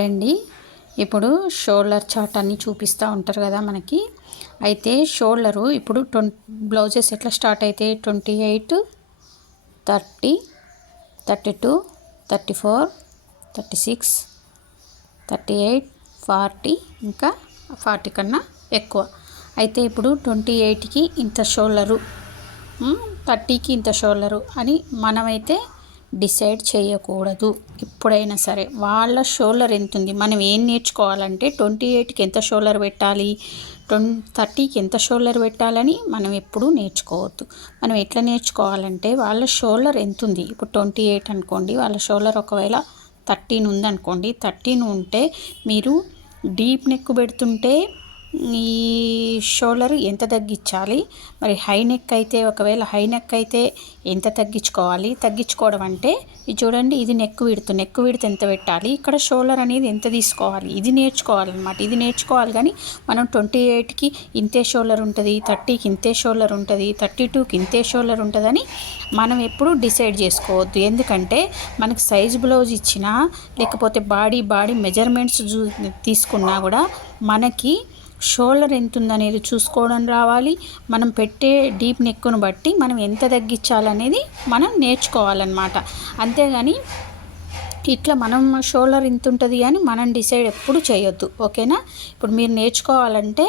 Hi అండి. ఇప్పుడు shoulder chart అన్ని చూపిస్తూ ఉంటారు కదా మనకి. అయితే షోల్డరు ఇప్పుడు బ్లౌజెస్ ఎట్లా స్టార్ట్ అయితే 28, 30, 32, 34, 36, 38, 40 ఇంకా 40 కన్నా ఎక్కువ. అయితే ఇప్పుడు 28కి ఇంత షోల్డరు, 30కి ఇంత షోల్డరు అని మనమైతే డిసైడ్ చేయకూడదు. ఎప్పుడైనా సరే వాళ్ళ షోల్డర్ ఎంత ఉంది, మనం ఏం నేర్చుకోవాలంటే 28కి ఎంత షోల్డర్ పెట్టాలి, 30కి ఎంత షోల్డర్ పెట్టాలని మనం ఎప్పుడూ నేర్చుకోవద్దు. మనం ఎట్లా నేర్చుకోవాలంటే వాళ్ళ షోల్డర్ ఎంత ఉంది, ఇప్పుడు 28 అనుకోండి, వాళ్ళ షోల్డర్ ఒకవేళ 13 ఉందనుకోండి, 13 ఉంటే మీరు డీప్ నెక్ పెడుతుంటే ఈ షోల్డర్ ఎంత తగ్గించాలి, మరి హై నెక్ అయితే ఒకవేళ హై నెక్ అయితే ఎంత తగ్గించుకోవాలి. తగ్గించుకోవడం అంటే ఇది చూడండి, ఇది నెక్ విడ్త్ ఎంత పెట్టాలి, ఇక్కడ షోల్డర్ అనేది ఎంత తీసుకోవాలి, ఇది నేర్చుకోవాలన్నమాట. ఇది నేర్చుకోవాలి. కానీ మనం 28కి ఇంతే షోల్డర్ ఉంటుంది, 30కి ఇంతే షోల్డర్ ఉంటుంది, 32కి ఇంతే షోల్డర్ ఉంటుందని మనం ఎప్పుడూ డిసైడ్ చేసుకోవద్దు. ఎందుకంటే మనకి సైజ్ బ్లౌజ్ ఇచ్చినా లేకపోతే బాడీ మెజర్మెంట్స్ తీసుకున్నా కూడా మనకి షోల్డర్ ఎంత ఉందనేది చూసుకోవడం రావాలి. మనం పెట్టే డీప్ నెక్ను బట్టి మనం ఎంత తగ్గించాలనేది మనం నేర్చుకోవాలన్నమాట. అంతేగాని ఇట్లా మనం షోల్డర్ ఇంత ఉంటుంది అని మనం డిసైడ్ ఎప్పుడు చేయొద్దు. ఓకేనా? ఇప్పుడు మీరు నేర్చుకోవాలంటే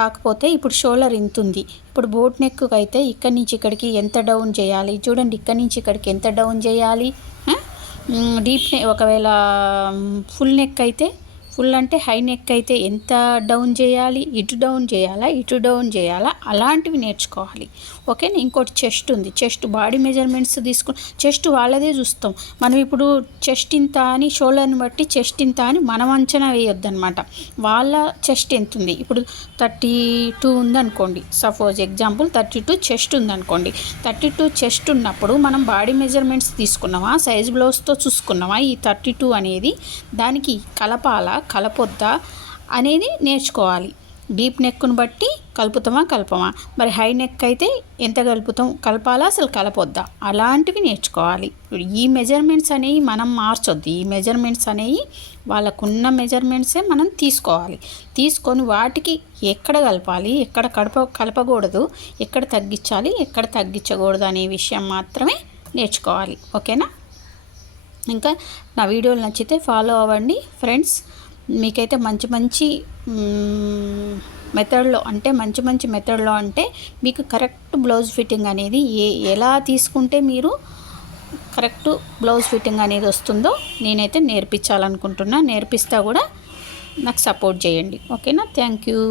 కాకపోతే ఇప్పుడు షోల్డర్ ఇంత ఉంది, ఇప్పుడు బోట్ నెక్కు అయితే ఇక్కడి నుంచి ఇక్కడికి ఎంత డౌన్ చేయాలి చూడండి, ఇక్కడి నుంచి ఇక్కడికి ఎంత డౌన్ చేయాలి. డీప్ నెక్ ఒకవేళ ఫుల్ నెక్ అయితే, ఫుల్ అంటే హై నెక్ అయితే ఎంత డౌన్ చేయాలి, ఇటు డౌన్ చేయాలా అలాంటివి నేర్చుకోవాలి. ఓకేనా? ఇంకోటి చెస్ట్ ఉంది, చెస్ట్ బాడీ మెజర్మెంట్స్ తీసుకుని చెస్ట్ వాళ్ళదే చూస్తాం మనం. ఇప్పుడు చెస్ట్ ఇంత అని షోల్డర్ని బట్టి చెస్ట్ ఇంత అని మనం అంచనా వేయొద్దు అనమాట. వాళ్ళ చెస్ట్ ఎంత ఉంది, ఇప్పుడు 32 ఉందనుకోండి, సపోజ్ ఎగ్జాంపుల్ 32 చెస్ట్ ఉందనుకోండి, 32 చెస్ట్ ఉన్నప్పుడు మనం బాడీ మెజర్మెంట్స్ తీసుకున్నామా, సైజ్ బ్లౌజ్తో చూసుకున్నామా, ఈ 32 అనేది దానికి కలపొద్దా అనేది నేర్చుకోవాలి. డీప్ నెక్ను బట్టి కలపమా, మరి హై నెక్ అయితే ఎంత కలపాలా, అసలు కలపొద్దా, అలాంటివి నేర్చుకోవాలి. ఈ మెజర్మెంట్స్ అనేవి మనం మార్చొద్దు. ఈ మెజర్మెంట్స్ అనేవి వాళ్ళకున్న మెజర్మెంట్సే మనం తీసుకొని వాటికి ఎక్కడ కలపాలి, ఎక్కడ కలపకూడదు, ఎక్కడ తగ్గించాలి, ఎక్కడ తగ్గించకూడదు అనే విషయం మాత్రమే నేర్చుకోవాలి. ఓకేనా? ఇంకా నా వీడియోలు నచ్చితే ఫాలో అవ్వండి ఫ్రెండ్స్. మీకైతే మంచి మెథడ్లో అంటే మీకు కరెక్ట్ బ్లౌజ్ ఫిట్టింగ్ అనేది ఎలా తీసుకుంటే మీరు కరెక్ట్ బ్లౌజ్ ఫిట్టింగ్ అనేది వస్తుందో నేనైతే నేర్పించాలనుకుంటున్నా. నేర్పిస్తా కూడా నాకు సపోర్ట్ చేయండి. ఓకేనా? Thank you.